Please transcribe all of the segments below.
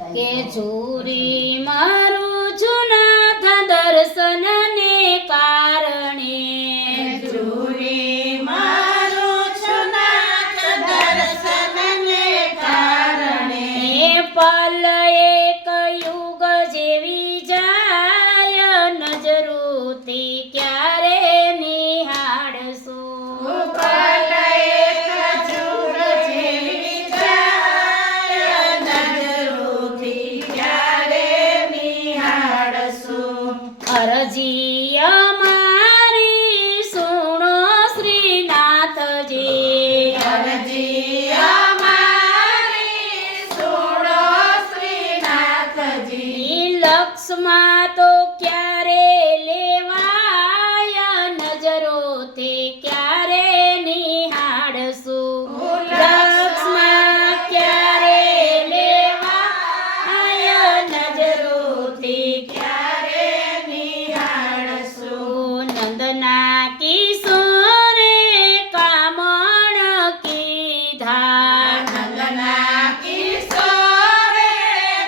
કે ચૂરી મારું જુનાથ દર્શન ને કારણે ચૂરી મારું જુનાથ દર્શન ને કારણે પલ એક યુગ જેવી જાય નજરોથી ક્યારે નિહાળશું પલ એક યુગ જેવી જાય નજરોથી ક્યારે નિહાળશું અરજી અમારી સુણો શ્રીનાથજી અરજી અમારી સુણો શ્રીનાથજી લક્ષમાં તો ક્યારે લેવાય નજરોથી ક્યારે નિહાળશું લક્ષમાં ક્યારે લેવાય નજરોથી ક્યારે નિહાળશું નંદના કિશોરે કામણ કીધા નંદના કિશોરે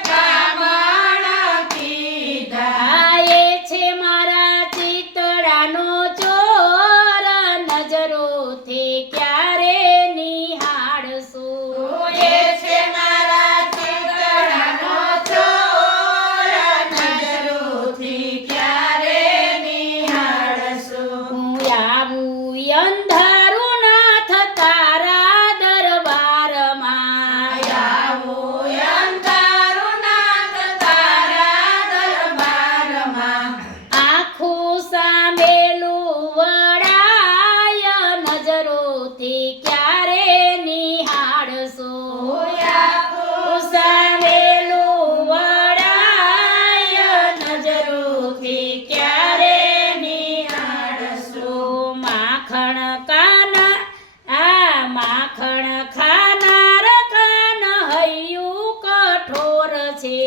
કામણ કીધા એ છે મારા ચિતડાનો ચોર નજરોથી ક્યારે નિહાળશું એ છે મારા ચિતડાનો ચોર નજરોથી ક્યારે નિહાળશું હું આવું અંધારું નાથ તારા દરબારમાં આવું અંધારું નાથ તારા દરબારમાં આખું સાંભળેલું વડાય નજરોથી ક્યારે નિહાળશું આખું સાંભળેલું વડાય નજરોથી ક્યારે નિહાળશું માખણ ખાનાર કાન હૈયું કઠોર છે